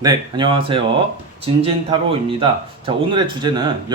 네, 안녕하세요. 진진타로입니다. 자, 오늘의 주제는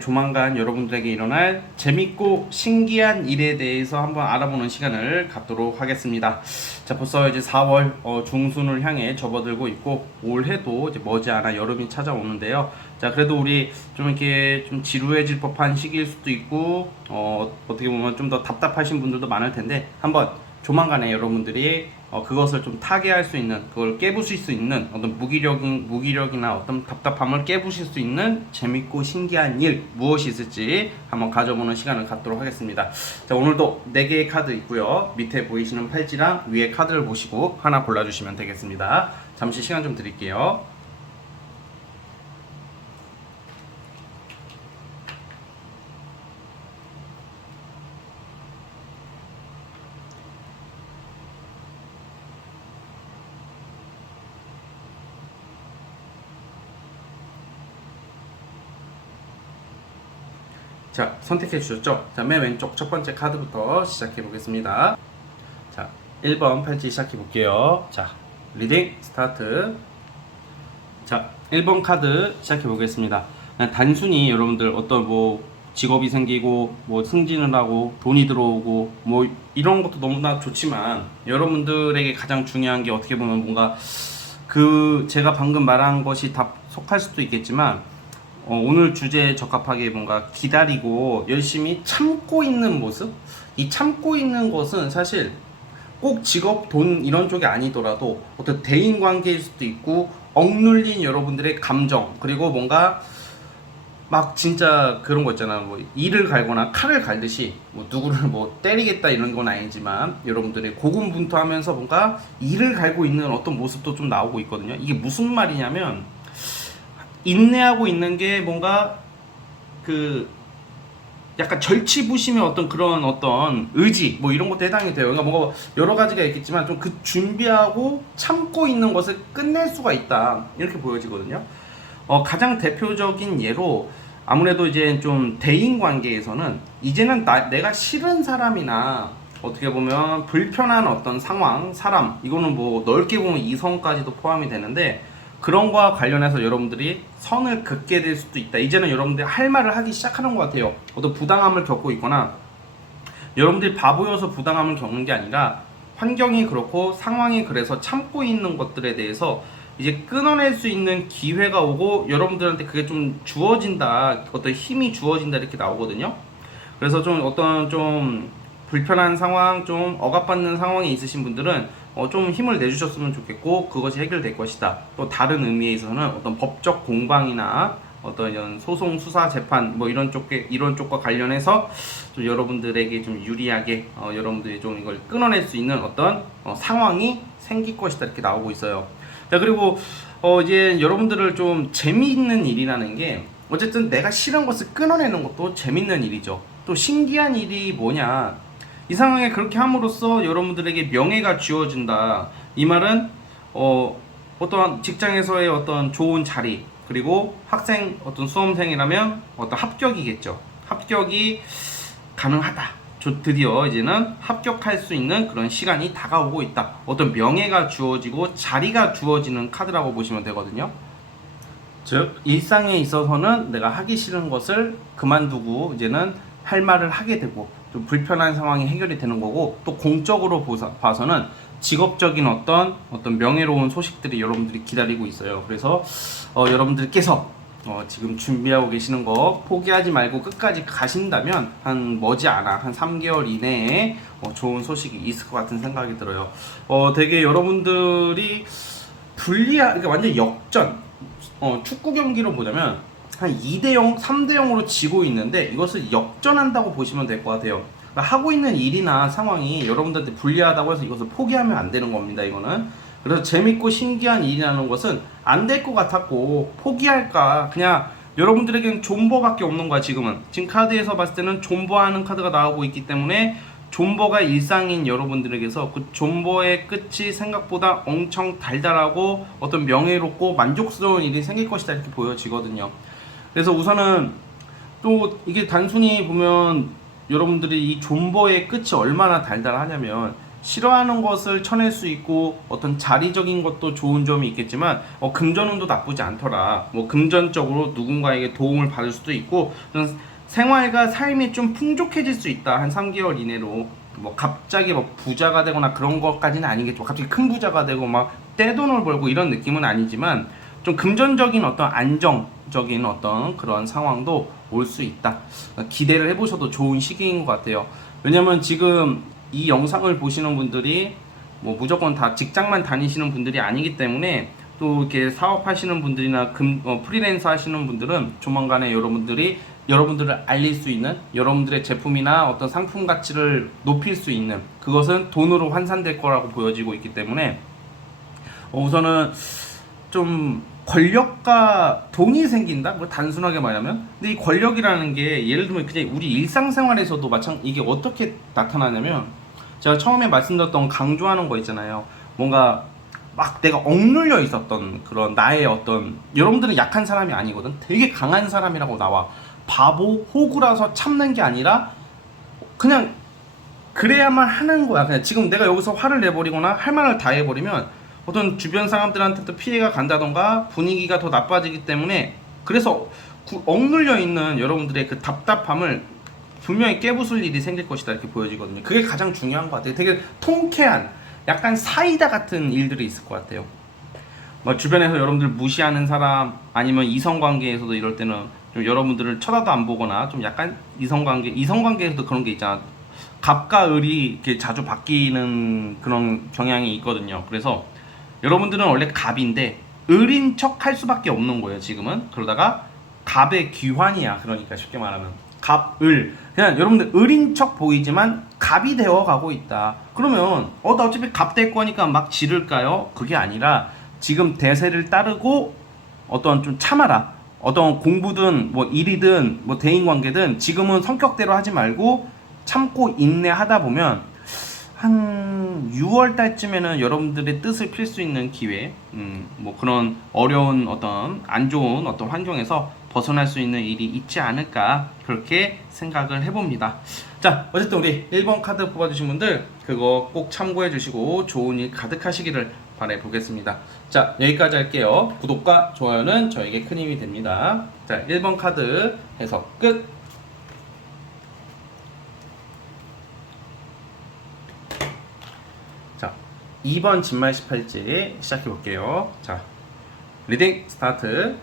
조만간 여러분들에게 일어날 재밌고 신기한 일에 대해서 한번 알아보는 시간을 갖도록 하겠습니다. 자, 벌써 이제 4월 중순을 향해 접어들고 있고, 올해도 이제 머지않아 여름이 찾아오는데요. 자, 그래도 우리 좀 이렇게 좀 지루해질 법한 시기일 수도 있고, 어떻게 보면 좀 더 답답하신 분들도 많을 텐데, 한번 조만간에 여러분들이 그것을 좀 타개할 수 있는, 그걸 깨부실 수 있는 어떤 무기력이나 어떤 답답함을 깨부실 수 있는 재밌고 신기한 일 무엇이 있을지 한번 가져보는 시간을 갖도록 하겠습니다. 자, 오늘도 4개의 카드 있고요. 밑에 보이시는 팔찌랑 위에 카드를 보시고 하나 골라주시면 되겠습니다. 잠시 시간 좀 드릴게요. 자, 선택해 주셨죠? 자, 맨 왼쪽 첫 번째 카드부터 시작해 보겠습니다. 자, 1번 팔찌 시작해 볼게요. 자, 리딩 스타트. 자, 1번 카드 시작해 보겠습니다. 단순히 여러분들 어떤 직업이 생기고 승진을 하고 돈이 들어오고 이런 것도 너무나 좋지만, 여러분들에게 가장 중요한 게 어떻게 보면 뭔가 제가 방금 말한 것이 다 속할 수도 있겠지만, 오늘 주제에 적합하게 뭔가 기다리고 열심히 참고 있는 모습? 이 참고 있는 것은 사실 꼭 직업, 돈 이런 쪽이 아니더라도 어떤 대인 관계일 수도 있고, 억눌린 여러분들의 감정, 그리고 뭔가 막 진짜 그런 거 있잖아. 이를 갈거나 칼을 갈듯이 누구를 때리겠다 이런 건 아니지만, 여러분들이 고군분투하면서 뭔가 이를 갈고 있는 어떤 모습도 좀 나오고 있거든요. 이게 무슨 말이냐면, 인내하고 있는 게 뭔가 약간 절치부심의 어떤 그런 어떤 의지 이런 것도 해당이 돼요. 그러니까 뭔가 여러 가지가 있겠지만 좀 준비하고 참고 있는 것을 끝낼 수가 있다, 이렇게 보여지거든요. 가장 대표적인 예로, 아무래도 이제 좀 대인 관계에서는 이제는 내가 싫은 사람이나 어떻게 보면 불편한 어떤 상황, 사람, 이거는 넓게 보면 이성까지도 포함이 되는데, 그런 거와 관련해서 여러분들이 선을 긋게 될 수도 있다. 이제는 여러분들이 할 말을 하기 시작하는 것 같아요. 어떤 부당함을 겪고 있거나, 여러분들이 바보여서 부당함을 겪는 게 아니라 환경이 그렇고 상황이 그래서 참고 있는 것들에 대해서 이제 끊어낼 수 있는 기회가 오고, 여러분들한테 그게 좀 주어진다, 어떤 힘이 주어진다, 이렇게 나오거든요. 그래서 좀 불편한 상황, 좀 억압받는 상황에 있으신 분들은 좀 힘을 내주셨으면 좋겠고, 그것이 해결될 것이다. 또 다른 의미에서는 어떤 법적 공방이나 어떤 이런 소송, 수사, 재판 이런 쪽과 관련해서 좀 여러분들에게 좀 유리하게 여러분들이 좀 이걸 끊어낼 수 있는 어떤 상황이 생길 것이다, 이렇게 나오고 있어요. 자, 그리고 이제 여러분들을 좀 재미있는 일이라는 게, 어쨌든 내가 싫은 것을 끊어내는 것도 재밌는 일이죠. 또 신기한 일이 뭐냐, 이 상황에 그렇게 함으로써 여러분들에게 명예가 주어진다. 이 말은 어떤 직장에서의 어떤 좋은 자리, 그리고 어떤 수험생이라면 어떤 합격이겠죠. 합격이 가능하다. 드디어 이제는 합격할 수 있는 그런 시간이 다가오고 있다. 어떤 명예가 주어지고 자리가 주어지는 카드라고 보시면 되거든요. 즉, 일상에 있어서는 내가 하기 싫은 것을 그만두고 이제는 할 말을 하게 되고, 좀 불편한 상황이 해결이 되는 거고, 또 공적으로 봐서는 직업적인 어떤 명예로운 소식들이 여러분들이 기다리고 있어요. 그래서 여러분들께서 지금 준비하고 계시는 거 포기하지 말고 끝까지 가신다면 머지않아 한 3개월 이내에 좋은 소식이 있을 것 같은 생각이 들어요. 되게 여러분들이 그러니까 완전 역전, 축구 경기로 보자면 한 2대0, 3대0으로 지고 있는데, 이것을 역전한다고 보시면 될 것 같아요. 그러니까 하고 있는 일이나 상황이 여러분들한테 불리하다고 해서 이것을 포기하면 안 되는 겁니다, 이거는. 그래서 재밌고 신기한 일이라는 것은 안 될 것 같았고 포기할까, 그냥 여러분들에게는 존버밖에 없는 거야. 지금 카드에서 봤을 때는 존버하는 카드가 나오고 있기 때문에, 존버가 일상인 여러분들에게서 그 존버의 끝이 생각보다 엄청 달달하고 어떤 명예롭고 만족스러운 일이 생길 것이다, 이렇게 보여지거든요. 그래서 우선은 또 이게 단순히 보면, 여러분들이 이 존버의 끝이 얼마나 달달하냐면, 싫어하는 것을 쳐낼 수 있고 어떤 자리적인 것도 좋은 점이 있겠지만 금전운도 나쁘지 않더라. 뭐 금전적으로 누군가에게 도움을 받을 수도 있고 생활과 삶이 좀 풍족해질 수 있다. 한 3개월 이내로 뭐 갑자기 뭐 부자가 되거나 그런 것까지는 아니겠죠. 갑자기 큰 부자가 되고 막 떼돈을 벌고 이런 느낌은 아니지만 좀 금전적인 어떤 안정적인 어떤 그런 상황도 올 수 있다. 기대를 해보셔도 좋은 시기인 것 같아요. 왜냐면 지금 이 영상을 보시는 분들이 뭐 무조건 다 직장만 다니시는 분들이 아니기 때문에 또 이렇게 사업하시는 분들이나 프리랜서 하시는 분들은 조만간에 여러분들을 알릴 수 있는, 여러분들의 제품이나 어떤 상품 가치를 높일 수 있는, 그것은 돈으로 환산될 거라고 보여지고 있기 때문에 우선은 좀 권력과 돈이 생긴다? 뭐 단순하게 말하면. 근데 이 권력이라는 게 예를 들면 그냥 우리 일상생활에서도 이게 어떻게 나타나냐면, 제가 처음에 말씀드렸던 강조하는 거 있잖아요. 뭔가 막 내가 억눌려 있었던 그런 나의 어떤, 여러분들은 약한 사람이 아니거든. 되게 강한 사람이라고 나와. 바보, 호구라서 참는 게 아니라 그냥 그래야만 하는 거야. 그냥 지금 내가 여기서 화를 내버리거나 할 말을 다 해버리면 어떤 주변 사람들한테도 피해가 간다던가 분위기가 더 나빠지기 때문에, 그래서 억눌려 있는 여러분들의 그 답답함을 분명히 깨부술 일이 생길 것이다 이렇게 보여지거든요. 그게 가장 중요한 것 같아요. 되게 통쾌한 약간 사이다 같은 일들이 있을 것 같아요. 뭐 주변에서 여러분들 무시하는 사람, 아니면 이성관계에서도 이럴 때는 좀 여러분들을 쳐다도 안 보거나 좀 약간 이성관계에서도 그런 게 있잖아. 갑과 을이 이렇게 자주 바뀌는 그런 경향이 있거든요. 그래서 여러분들은 원래 갑인데 을인 척 할 수밖에 없는 거예요 지금은. 그러다가 갑의 귀환이야. 그러니까 쉽게 말하면 갑, 을, 그냥 여러분들 을인 척 보이지만 갑이 되어 가고 있다. 그러면 나 어차피 갑 될 거니까 막 지를까요? 그게 아니라 지금 대세를 따르고 어떤 좀 참아라. 어떤 공부든 뭐 일이든 뭐 대인관계든 지금은 성격대로 하지 말고 참고 인내하다 보면 한 6월 달쯤에는 여러분들의 뜻을 필 수 있는 기회, 뭐 그런 어려운 어떤 안 좋은 어떤 환경에서 벗어날 수 있는 일이 있지 않을까, 그렇게 생각을 해봅니다. 자, 어쨌든 우리 1번 카드 뽑아주신 분들 그거 꼭 참고해 주시고 좋은 일 가득하시기를 바라보겠습니다. 자, 여기까지 할게요. 구독과 좋아요는 저에게 큰 힘이 됩니다. 자, 1번 카드 해석 끝. 자, 2번 진말 18지 시작해 볼게요. 자, 리딩 스타트.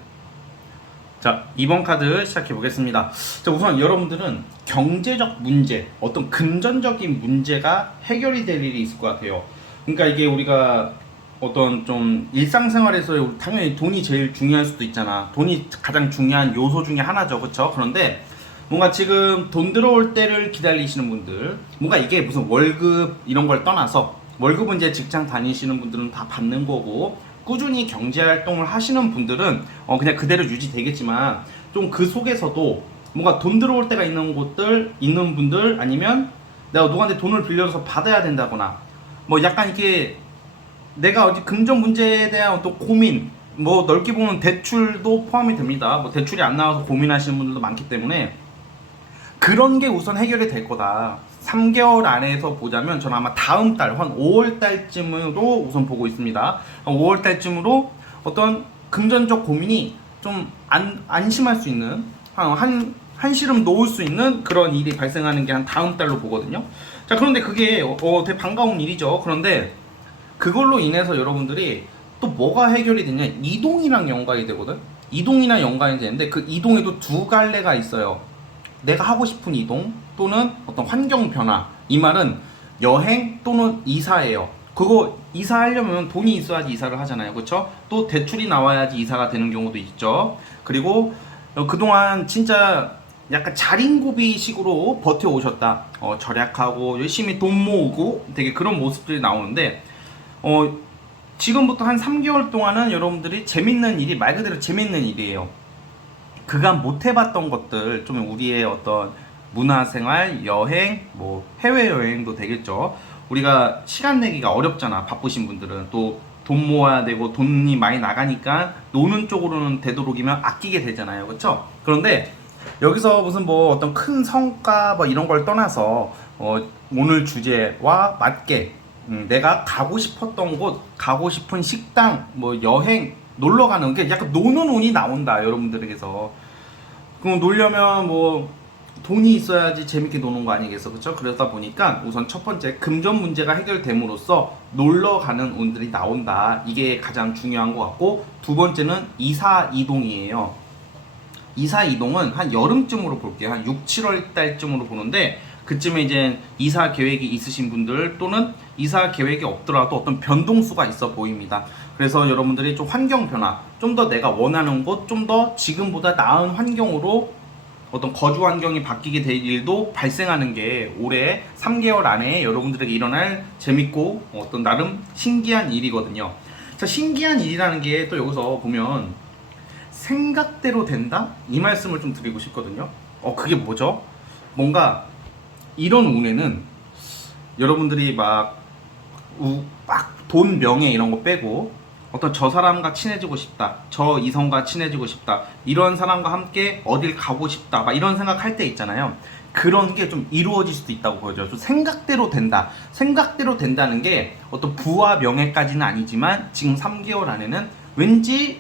자, 2번 카드 시작해 보겠습니다. 자, 우선 여러분들은 경제적 문제, 어떤 금전적인 문제가 해결이 될 일이 있을 것 같아요. 그러니까 이게 우리가 어떤 좀 일상생활에서 당연히 돈이 제일 중요할 수도 있잖아. 돈이 가장 중요한 요소 중에 하나죠. 그쵸? 그런데 뭔가 지금 돈 들어올 때를 기다리시는 분들, 뭔가 이게 무슨 월급 이런 걸 떠나서, 월급은 이제 직장 다니시는 분들은 다 받는 거고, 꾸준히 경제활동을 하시는 분들은 그냥 그대로 유지되겠지만, 좀 그 속에서도 뭔가 돈 들어올 때가 있는 분들, 아니면 내가 누구한테 돈을 빌려서 받아야 된다거나, 뭐 약간 이게 내가 어디 금전 문제에 대한 어떤 고민, 뭐 넓게 보면 대출도 포함이 됩니다. 뭐 대출이 안 나와서 고민하시는 분들도 많기 때문에 그런 게 우선 해결이 될 거다. 3개월 안에서 보자면 저는 아마 다음 달, 한 5월 달쯤으로 우선 보고 있습니다. 5월 달쯤으로 어떤 금전적 고민이 좀 안심할 수 있는, 한시름 놓을 수 있는 그런 일이 발생하는 게 한 다음 달로 보거든요. 자, 그런데 그게 되게 반가운 일이죠. 그런데 그걸로 인해서 여러분들이 또 뭐가 해결이 되냐, 이동이랑 연관이 되거든. 이동이랑 연관이 되는데 그 이동에도 두 갈래가 있어요. 내가 하고 싶은 이동 또는 어떤 환경 변화. 이 말은 여행 또는 이사예요. 그거 이사하려면 돈이 있어야지 이사를 하잖아요. 그렇죠? 또 대출이 나와야지 이사가 되는 경우도 있죠. 그리고 그동안 진짜 약간 자린고비 식으로 버텨오셨다. 절약하고 열심히 돈 모으고 되게 그런 모습들이 나오는데, 지금부터 한 3개월 동안은 여러분들이 재밌는 일이, 말 그대로 재밌는 일이에요. 그간 못 해봤던 것들, 좀 우리의 어떤 문화생활, 여행, 뭐 해외여행도 되겠죠. 우리가 시간 내기가 어렵잖아. 바쁘신 분들은 또 돈 모아야 되고 돈이 많이 나가니까 노는 쪽으로는 되도록이면 아끼게 되잖아요. 그렇죠? 그런데 여기서 무슨 뭐 어떤 큰 성과 뭐 이런 걸 떠나서 오늘 주제와 맞게 내가 가고 싶었던 곳, 가고 싶은 식당, 뭐 여행, 놀러 가는 게 약간 노는 운이 나온다 여러분들에게서. 그럼 놀려면 뭐 돈이 있어야지 재밌게 노는 거 아니겠어, 그렇죠? 그러다 보니까 우선 첫 번째 금전 문제가 해결됨으로써 놀러 가는 운들이 나온다. 이게 가장 중요한 것 같고, 두 번째는 이사 이동이에요. 이사 이동은 한 여름쯤으로 볼게요. 한 6, 7월 달쯤으로 보는데, 그쯤에 이제 이사 계획이 있으신 분들 또는 이사 계획이 없더라도 어떤 변동수가 있어 보입니다. 그래서 여러분들이 좀 환경 변화, 좀 더 내가 원하는 곳, 좀 더 지금보다 나은 환경으로 어떤 거주 환경이 바뀌게 될 일도 발생하는 게 올해 3개월 안에 여러분들에게 일어날 재밌고 어떤 나름 신기한 일이거든요. 자, 신기한 일이라는 게 또 여기서 보면 생각대로 된다? 이 말씀을 좀 드리고 싶거든요. 그게 뭐죠? 뭔가 이런 운에는 여러분들이 막 돈, 명예 이런 거 빼고 어떤 저 사람과 친해지고 싶다, 저 이성과 친해지고 싶다, 이런 사람과 함께 어딜 가고 싶다, 막 이런 생각할 때 있잖아요. 그런 게 좀 이루어질 수도 있다고 보여져요. 좀 생각대로 된다. 생각대로 된다는 게 어떤 부와 명예까지는 아니지만 지금 3개월 안에는 왠지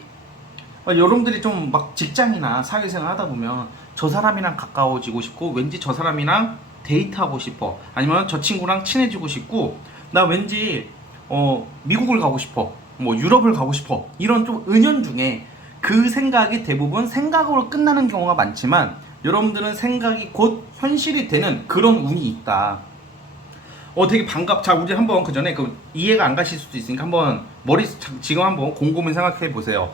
여러분들이 좀 막 직장이나 사회생활 하다 보면 저 사람이랑 가까워지고 싶고, 왠지 저 사람이랑 데이트하고 싶어, 아니면 저 친구랑 친해지고 싶고, 나 왠지 미국을 가고 싶어, 뭐 유럽을 가고 싶어, 이런 좀 은연중에 그 생각이 대부분 생각으로 끝나는 경우가 많지만, 여러분들은 생각이 곧 현실이 되는 그런 운이 있다. 되게 자, 우리 한번 그 전에 이해가 안 가실 수도 있으니까 한번 지금 한번 곰곰이 생각해 보세요.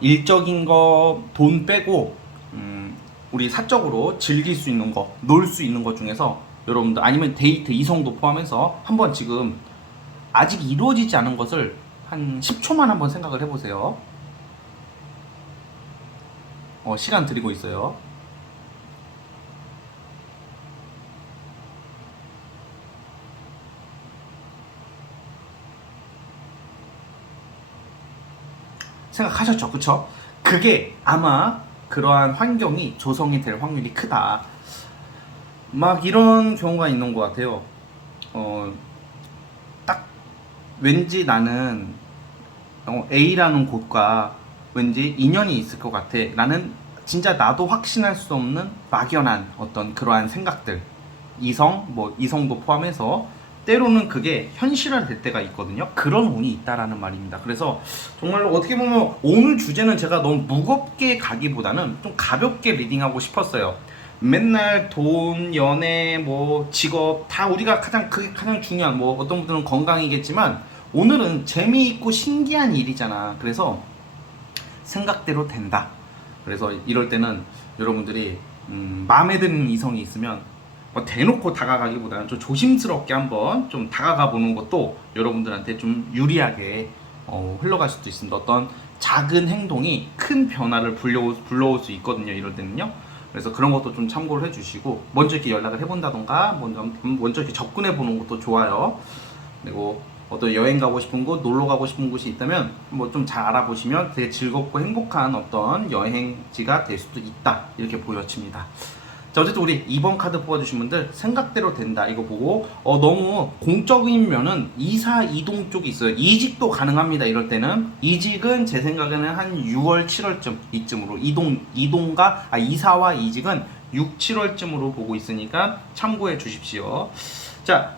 일적인 거 돈 빼고 우리 사적으로 즐길 수 있는 거, 놀 수 있는 것 중에서 여러분들, 아니면 데이트, 이성도 포함해서 한번 지금 아직 이루어지지 않은 것을 한 10초만 한번 생각을 해보세요. 시간 드리고 있어요. 생각하셨죠? 그쵸? 그게 아마 그러한 환경이 조성이 될 확률이 크다. 막 이런 경우가 있는 것 같아요. 딱 왠지 나는 A라는 곳과 왠지 인연이 있을 것 같아. 나는 진짜 나도 확신할 수 없는 막연한 어떤 그러한 생각들, 이성도 포함해서 때로는 그게 현실화될 때가 있거든요. 그런 운이 있다라는 말입니다. 그래서 정말로 어떻게 보면 오늘 주제는 제가 너무 무겁게 가기보다는 좀 가볍게 리딩하고 싶었어요. 맨날 돈, 연애, 뭐 직업 다 우리가 그게 가장 중요한, 뭐 어떤 분들은 건강이겠지만 오늘은 재미있고 신기한 일이잖아. 그래서 생각대로 된다. 그래서 이럴 때는 여러분들이 마음에 드는 이성이 있으면 대놓고 다가가기보다는 좀 조심스럽게 한번 좀 다가가 보는 것도 여러분들한테 좀 유리하게 흘러갈 수도 있습니다. 어떤 작은 행동이 큰 변화를 불러올 수 있거든요. 이럴 때는요. 그래서 그런 것도 좀 참고를 해주시고, 먼저 이렇게 연락을 해본다던가 먼저 이렇게 접근해 보는 것도 좋아요. 그리고 어떤 여행 가고 싶은 곳, 놀러 가고 싶은 곳이 있다면 뭐 좀 잘 알아보시면 되게 즐겁고 행복한 어떤 여행지가 될 수도 있다, 이렇게 보여집니다. 자, 어쨌든 우리 2번 카드 뽑아주신 분들 생각대로 된다 이거 보고, 너무 공적인 면은 이사 이동 쪽이 있어요. 이직도 가능합니다. 이럴 때는 이직은 제 생각에는 한 6월 7월쯤 이쯤으로 이사와 이직은 6, 7월쯤으로 보고 있으니까 참고해 주십시오. 자,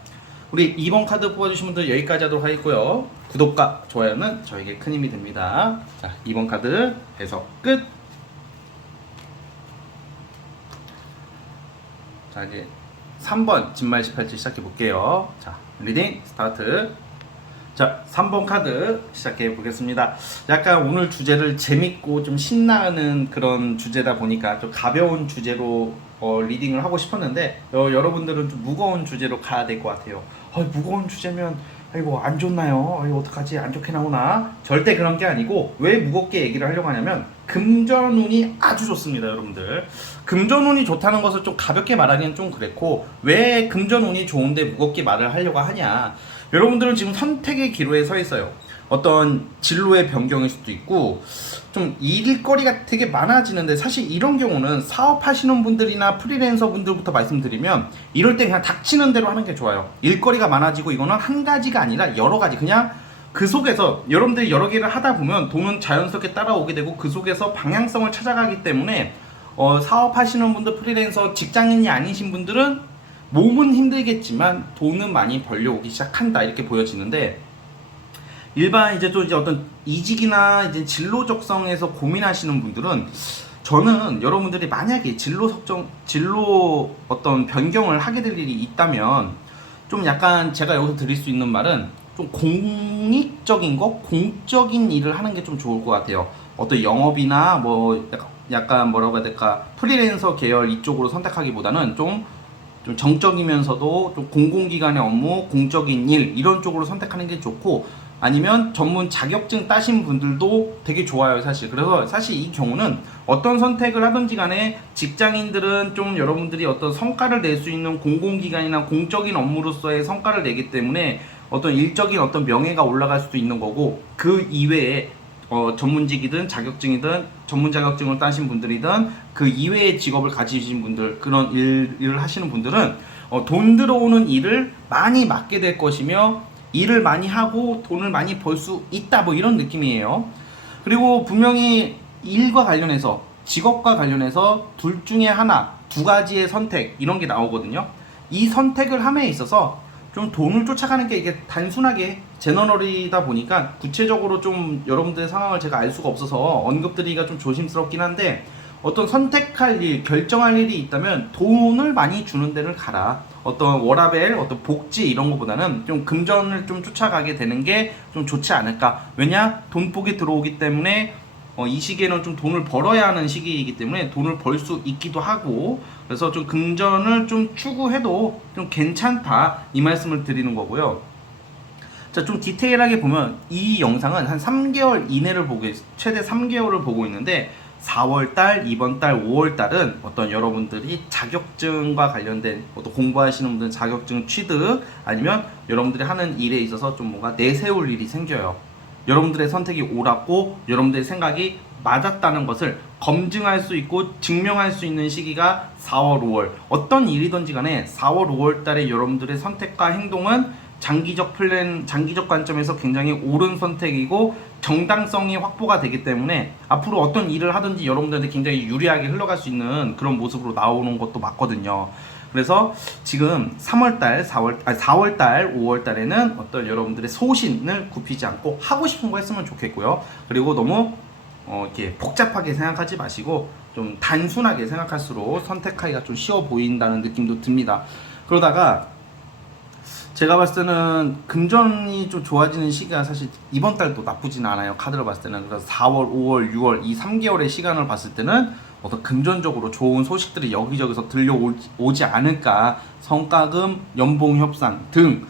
우리 2번 카드 뽑아주신 분들 여기까지 하도록 하겠고요. 구독과 좋아요는 저에게 큰 힘이 됩니다. 자, 2번 카드 해석 끝. 자, 이제 3번 진말 18지 시작해 볼게요. 자, 리딩 스타트. 자, 3번 카드 시작해 보겠습니다. 약간 오늘 주제를 재밌고 좀 신나는 그런 주제다 보니까 좀 가벼운 주제로 리딩을 하고 싶었는데, 여러분들은 좀 무거운 주제로 가야 될 것 같아요. 무거운 주제면 이거 안 좋나요? 이거 어떡하지? 안 좋게 나오나? 절대 그런 게 아니고, 왜 무겁게 얘기를 하려고 하냐면 금전운이 아주 좋습니다. 여러분들, 금전운이 좋다는 것을 좀 가볍게 말하기는 좀 그랬고, 왜 금전운이 좋은데 무겁게 말을 하려고 하냐, 여러분들은 지금 선택의 기로에 서 있어요. 어떤 진로의 변경일 수도 있고 좀 일거리가 되게 많아지는데, 사실 이런 경우는 사업하시는 분들이나 프리랜서 분들부터 말씀드리면 이럴 때 그냥 닥치는 대로 하는 게 좋아요. 일거리가 많아지고 이거는 한 가지가 아니라 여러 가지, 그냥 그 속에서 여러분들이 여러 개를 하다 보면 돈은 자연스럽게 따라오게 되고 그 속에서 방향성을 찾아가기 때문에 사업하시는 분들, 프리랜서, 직장인이 아니신 분들은 몸은 힘들겠지만 돈은 많이 벌려오기 시작한다, 이렇게 보여지는데, 일반 이제 또 이제 어떤 이직이나 이제 진로 적성에서 고민하시는 분들은, 저는 여러분들이 만약에 진로 어떤 변경을 하게 될 일이 있다면 좀 약간 제가 여기서 드릴 수 있는 말은 좀 공익적인 거, 공적인 일을 하는 게 좀 좋을 것 같아요. 어떤 영업이나 뭐 약간 뭐라고 해야 될까, 프리랜서 계열 이쪽으로 선택하기보다는 좀 정적이면서도 좀 공공기관의 업무, 공적인 일 이런 쪽으로 선택하는 게 좋고, 아니면 전문 자격증 따신 분들도 되게 좋아요, 사실. 그래서 사실 이 경우는 어떤 선택을 하든지 간에 직장인들은 좀 여러분들이 어떤 성과를 낼 수 있는 공공기관이나 공적인 업무로서의 성과를 내기 때문에 어떤 일적인 어떤 명예가 올라갈 수도 있는 거고, 그 이외에 전문직이든 자격증이든 전문 자격증을 따신 분들이든 그 이외의 직업을 가지신 분들, 그런 일을 하시는 분들은 돈 들어오는 일을 많이 맡게 될 것이며 일을 많이 하고 돈을 많이 벌 수 있다, 뭐 이런 느낌이에요. 그리고 분명히 일과 관련해서, 직업과 관련해서 둘 중에 하나, 두 가지의 선택 이런 게 나오거든요. 이 선택을 함에 있어서 좀 돈을 쫓아가는 게 이게 단순하게 제너럴이다 보니까 구체적으로 좀 여러분들의 상황을 제가 알 수가 없어서 언급드리기가 좀 조심스럽긴 한데, 어떤 선택할 일, 결정할 일이 있다면 돈을 많이 주는 데를 가라. 어떤 워라밸, 어떤 복지 이런 것보다는 좀 금전을 좀 쫓아가게 되는 게 좀 좋지 않을까. 왜냐? 돈복이 들어오기 때문에 이 시기에는 좀 돈을 벌어야 하는 시기이기 때문에 돈을 벌 수 있기도 하고, 그래서 좀 금전을 좀 추구해도 좀 괜찮다, 이 말씀을 드리는 거고요. 자, 좀 디테일하게 보면 이 영상은 한 3개월 이내를 최대 3개월을 보고 있는데, 4월달, 이번달, 5월달은 어떤 여러분들이 자격증과 관련된 어떤 공부하시는 분들은 자격증 취득, 아니면 여러분들이 하는 일에 있어서 좀 뭔가 내세울 일이 생겨요. 여러분들의 선택이 옳았고 여러분들의 생각이 맞았다는 것을 검증할 수 있고 증명할 수 있는 시기가 4월, 5월. 어떤 일이든지 간에 4월, 5월 달에 여러분들의 선택과 행동은 장기적 관점에서 굉장히 옳은 선택이고 정당성이 확보가 되기 때문에 앞으로 어떤 일을 하든지 여러분들한테 굉장히 유리하게 흘러갈 수 있는 그런 모습으로 나오는 것도 맞거든요. 그래서 지금 4월달, 5월달에는 어떤 여러분들의 소신을 굽히지 않고 하고 싶은 거 했으면 좋겠고요. 그리고 너무 이렇게 복잡하게 생각하지 마시고 좀 단순하게 생각할수록 선택하기가 좀 쉬워 보인다는 느낌도 듭니다. 그러다가 제가 봤을 때는 금전이 좀 좋아지는 시기가 사실 이번 달도 나쁘진 않아요, 카드로 봤을 때는. 그래서 4월, 5월, 6월 이 3개월의 시간을 봤을 때는 어떤 금전적으로 좋은 소식들이 여기저기서 들려오지 않을까. 성과금, 연봉 협상 등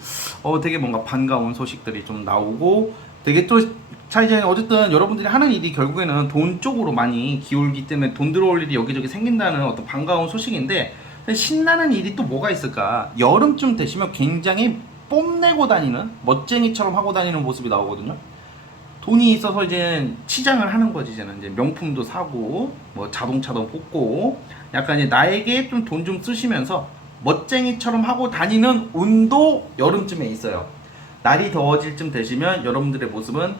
되게 뭔가 반가운 소식들이 좀 나오고, 되게 또 이제 어쨌든 여러분들이 하는 일이 결국에는 돈 쪽으로 많이 기울기 때문에 돈 들어올 일이 여기저기 생긴다는 어떤 반가운 소식인데, 신나는 일이 또 뭐가 있을까? 여름쯤 되시면 굉장히 뽐내고 다니는, 멋쟁이처럼 하고 다니는 모습이 나오거든요. 돈이 있어서 이제 치장을 하는 거지. 이제 명품도 사고 뭐 자동차도 뽑고, 약간 이제 나에게 좀 돈 좀 쓰시면서 멋쟁이처럼 하고 다니는 운도 여름쯤에 있어요. 날이 더워질 쯤 되시면 여러분들의 모습은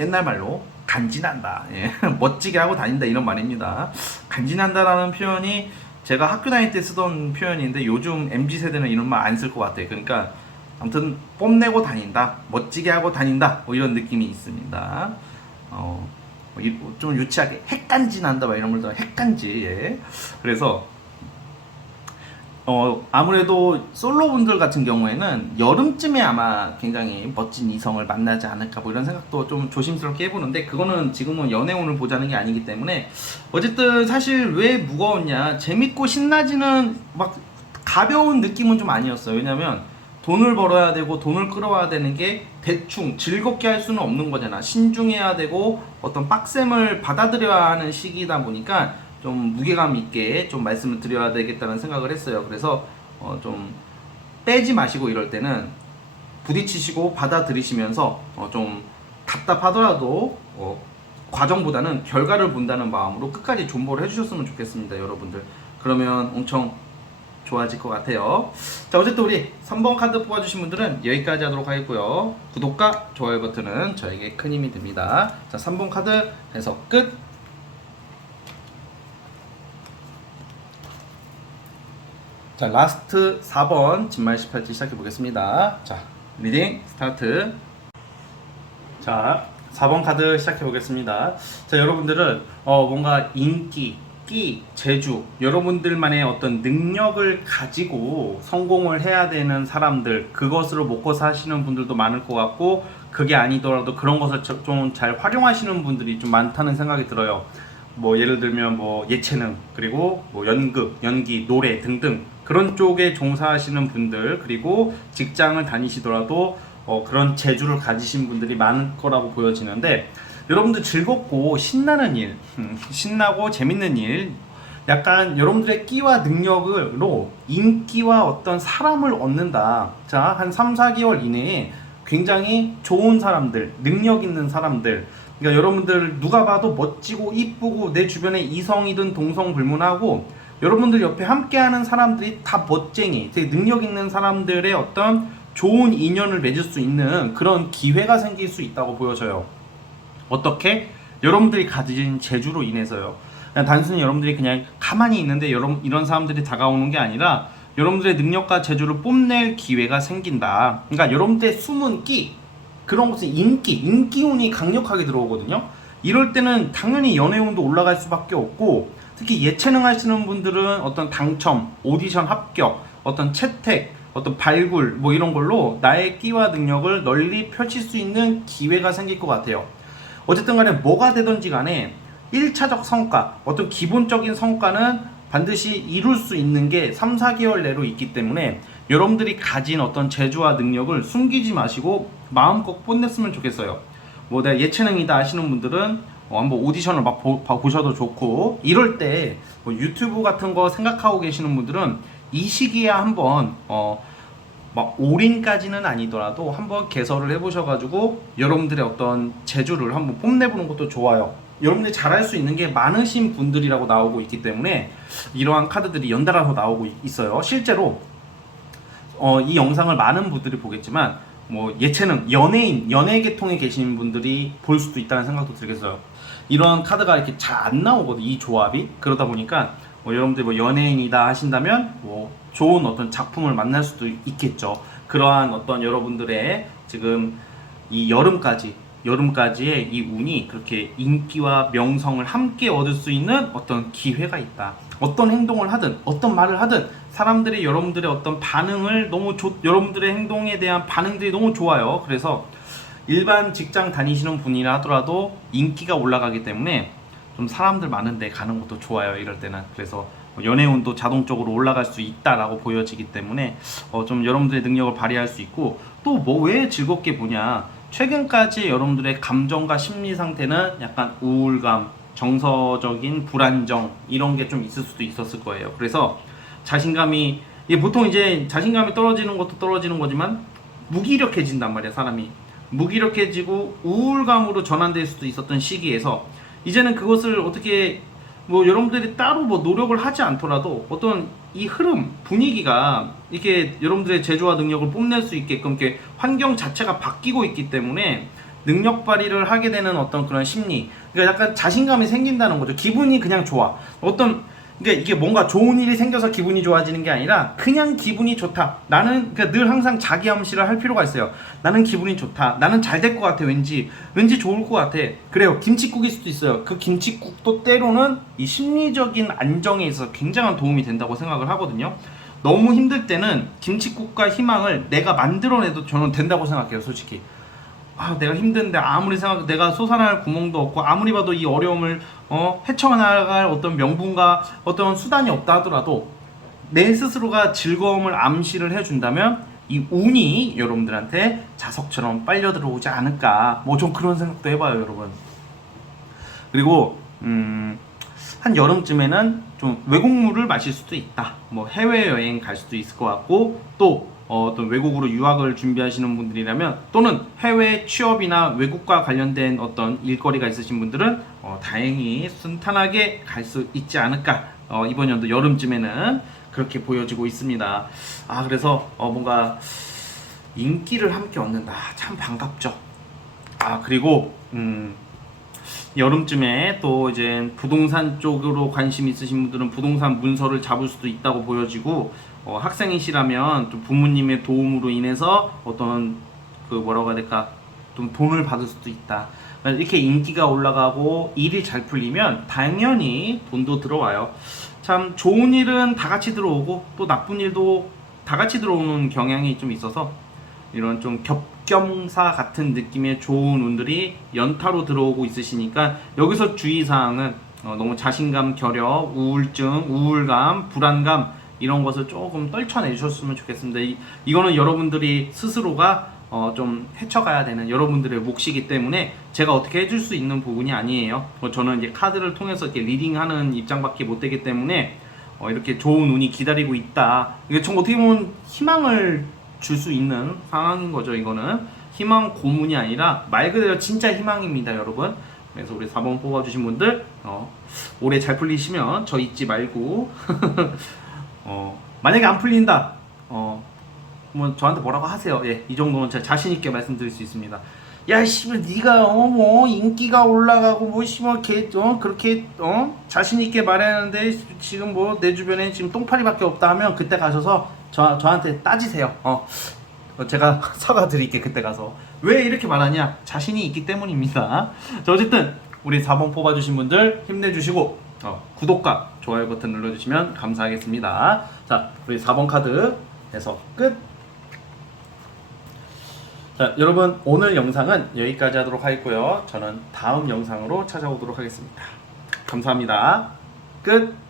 옛날 말로 간지난다. 예. 멋지게 하고 다닌다, 이런 말입니다. 간지난다라는 표현이 제가 학교 다닐 때 쓰던 표현인데 요즘 MZ세대는 이런 말 안 쓸 것 같아요. 그러니까 아무튼 뽐내고 다닌다, 멋지게 하고 다닌다, 뭐 이런 느낌이 있습니다. 좀 유치하게 핵간지 난다, 막 이런 말도 핵간지. 예. 그래서 아무래도 솔로분들 같은 경우에는 여름쯤에 아마 굉장히 멋진 이성을 만나지 않을까, 뭐 이런 생각도 좀 조심스럽게 해보는데, 그거는 지금은 연애운을 보자는 게 아니기 때문에. 어쨌든 사실 왜 무거웠냐, 재밌고 신나지는 막 가벼운 느낌은 좀 아니었어요. 왜냐면 돈을 벌어야 되고 돈을 끌어와야 되는 게 대충 즐겁게 할 수는 없는 거잖아. 신중해야 되고 어떤 빡셈을 받아들여야 하는 시기다 보니까 좀 무게감 있게 좀 말씀을 드려야 되겠다는 생각을 했어요. 그래서 좀 빼지 마시고 이럴 때는 부딪히시고 받아들이시면서 좀 답답하더라도 과정보다는 결과를 본다는 마음으로 끝까지 존버를 해주셨으면 좋겠습니다, 여러분들. 그러면 엄청 좋아질 것 같아요. 자, 어쨌든 우리 3번 카드 뽑아주신 분들은 여기까지 하도록 하겠고요. 구독과 좋아요 버튼은 저에게 큰 힘이 됩니다. 자, 3번 카드 해석 끝. 자, 라스트 4번 진말 18지 시작해 보겠습니다. 자, 리딩 스타트. 자, 4번 카드 시작해 보겠습니다. 자, 여러분들은 뭔가 인기, 끼, 재주, 여러분들만의 어떤 능력을 가지고 성공을 해야 되는 사람들, 그것으로 먹고 사시는 분들도 많을 것 같고, 그게 아니더라도 그런 것을 좀 잘 활용하시는 분들이 좀 많다는 생각이 들어요. 뭐 예를 들면 뭐 예체능, 그리고 뭐 연극, 연기, 노래 등등 그런 쪽에 종사하시는 분들, 그리고 직장을 다니시더라도 그런 재주를 가지신 분들이 많을 거라고 보여지는데, 여러분들 즐겁고 신나는 일, 신나고 재밌는 일, 약간 여러분들의 끼와 능력으로 인기와 어떤 사람을 얻는다. 자, 한 3, 4개월 이내에 굉장히 좋은 사람들, 능력 있는 사람들, 그러니까 여러분들 누가 봐도 멋지고 이쁘고 내 주변에 이성이든 동성불문하고 여러분들 옆에 함께하는 사람들이 다 멋쟁이, 되게 능력 있는 사람들의 어떤 좋은 인연을 맺을 수 있는 그런 기회가 생길 수 있다고 보여져요. 어떻게? 여러분들이 가진 재주로 인해서요. 그냥 단순히 여러분들이 그냥 가만히 있는데 이런 사람들이 다가오는 게 아니라 여러분들의 능력과 재주를 뽐낼 기회가 생긴다. 그러니까 여러분들의 숨은 끼, 그런 것은 인기운이 강력하게 들어오거든요. 이럴 때는 당연히 연애운도 올라갈 수밖에 없고, 특히 예체능 하시는 분들은 어떤 당첨, 오디션 합격, 어떤 채택, 어떤 발굴 뭐 이런 걸로 나의 끼와 능력을 널리 펼칠 수 있는 기회가 생길 것 같아요. 어쨌든 간에 뭐가 되든지 간에 1차적 성과, 어떤 기본적인 성과는 반드시 이룰 수 있는 게 3, 4개월 내로 있기 때문에 여러분들이 가진 어떤 재주와 능력을 숨기지 마시고 마음껏 뽐냈으면 좋겠어요. 뭐 내가 예체능이다 하시는 분들은 한번 오디션을 막 보셔도 좋고, 이럴 때 뭐 유튜브 같은 거 생각하고 계시는 분들은 이 시기에 한번 막 올인까지는 아니더라도 한번 개설을 해보셔가지고 여러분들의 어떤 재주를 한번 뽐내보는 것도 좋아요. 여러분들이 잘할 수 있는 게 많으신 분들이라고 나오고 있기 때문에 이러한 카드들이 연달아서 나오고 있어요. 실제로 이 영상을 많은 분들이 보겠지만 뭐 예체능, 연예인, 연예계통에 계신 분들이 볼 수도 있다는 생각도 들겠어요. 이런 카드가 이렇게 잘 안 나오거든요, 이 조합이. 그러다 보니까 여러분들 뭐 연예인이다 하신다면 뭐 좋은 어떤 작품을 만날 수도 있겠죠. 그러한 어떤 여러분들의 지금 이 여름까지의 이 운이 그렇게 인기와 명성을 함께 얻을 수 있는 어떤 기회가 있다. 어떤 행동을 하든 어떤 말을 하든 사람들이 여러분들의 어떤 반응을 여러분들의 행동에 대한 반응들이 너무 좋아요. 그래서 일반 직장 다니시는 분이라 하더라도 인기가 올라가기 때문에 좀 사람들 많은 데 가는 것도 좋아요, 이럴 때는. 그래서 연애운도 자동적으로 올라갈 수 있다라고 보여지기 때문에 좀 여러분들의 능력을 발휘할 수 있고, 또 뭐 왜 즐겁게 보냐, 최근까지 여러분들의 감정과 심리 상태는 약간 우울감, 정서적인 불안정 이런 게 좀 있을 수도 있었을 거예요. 그래서 자신감이, 보통 이제 자신감이 떨어지는 것도 떨어지는 거지만 무기력해진단 말이야, 사람이. 무기력해지고 우울감으로 전환될 수도 있었던 시기에서 이제는 그것을 어떻게 뭐 여러분들이 따로 뭐 노력을 하지 않더라도 어떤 이 흐름, 분위기가 이렇게 여러분들의 재주와 능력을 뽐낼 수 있게끔 이렇게 환경 자체가 바뀌고 있기 때문에 능력 발휘를 하게 되는 어떤 그런 심리, 그러니까 약간 자신감이 생긴다는 거죠. 기분이 그냥 좋아. 그러니까 이게 뭔가 좋은 일이 생겨서 기분이 좋아지는 게 아니라 그냥 기분이 좋다. 나는 그러니까 늘 항상 자기 암시를 할 필요가 있어요. 나는 기분이 좋다. 나는 잘 될 것 같아. 왠지 좋을 것 같아. 그래요. 김칫국일 수도 있어요. 그 김칫국도 때로는 이 심리적인 안정에 있어서 굉장한 도움이 된다고 생각을 하거든요. 너무 힘들 때는 김칫국과 희망을 내가 만들어내도 저는 된다고 생각해요, 솔직히. 내가 힘든데 아무리 내가 솟아날 구멍도 없고 아무리 봐도 이 어려움을 헤쳐나갈 어떤 명분과 어떤 수단이 없다 하더라도 내 스스로가 즐거움을 암시를 해준다면 이 운이 여러분들한테 자석처럼 빨려 들어오지 않을까, 뭐 좀 그런 생각도 해봐요, 여러분. 그리고 한 여름쯤에는 좀 외국물을 마실 수도 있다. 뭐 해외여행 갈 수도 있을 것 같고, 또 어떤 외국으로 유학을 준비하시는 분들이라면 또는 해외 취업이나 외국과 관련된 어떤 일거리가 있으신 분들은 다행히 순탄하게 갈 수 있지 않을까. 이번 연도 여름쯤에는 그렇게 보여지고 있습니다. 그래서 뭔가 인기를 함께 얻는다. 참 반갑죠. 그리고 여름쯤에 또 이제 부동산 쪽으로 관심 있으신 분들은 부동산 문서를 잡을 수도 있다고 보여지고, 학생이시라면 좀 부모님의 도움으로 인해서 어떤 그 뭐라고 해야 될까, 좀 돈을 받을 수도 있다. 이렇게 인기가 올라가고 일이 잘 풀리면 당연히 돈도 들어와요. 참 좋은 일은 다 같이 들어오고 또 나쁜 일도 다 같이 들어오는 경향이 좀 있어서 이런 좀 겹경사 같은 느낌의 좋은 운들이 연타로 들어오고 있으시니까, 여기서 주의사항은 너무 자신감 결여, 우울증, 우울감, 불안감 이런 것을 조금 떨쳐내 주셨으면 좋겠습니다. 이거는 여러분들이 스스로가 좀 헤쳐가야 되는 여러분들의 몫이기 때문에 제가 어떻게 해줄 수 있는 부분이 아니에요. 저는 이제 카드를 통해서 이렇게 리딩하는 입장밖에 못 되기 때문에 이렇게 좋은 운이 기다리고 있다. 이게 좀 어떻게 보면 희망을 줄 수 있는 상황인 거죠. 이거는 희망 고문이 아니라 말 그대로 진짜 희망입니다, 여러분. 그래서 우리 4번 뽑아주신 분들 올해 잘 풀리시면 저 잊지 말고 만약에 안 풀린다 뭐 저한테 뭐라고 하세요. 예, 이 정도는 제가 자신 있게 말씀드릴 수 있습니다. 야 씨발 네가 뭐 인기가 올라가고 뭐 씨발 그렇게 자신 있게 말하는데 지금 뭐 내 주변에 지금 똥파리밖에 없다 하면 그때 가셔서 저한테 따지세요. 제가 사과 드릴게. 그때 가서 왜 이렇게 말하냐, 자신이 있기 때문입니다. 자, 어쨌든 우리 4번 뽑아주신 분들 힘내주시고 구독과 좋아요 버튼 눌러주시면 감사하겠습니다. 자, 우리 4번 카드 해서 끝. 자, 여러분 오늘 영상은 여기까지 하도록 하겠고요. 저는 다음 영상으로 찾아오도록 하겠습니다. 감사합니다. 끝.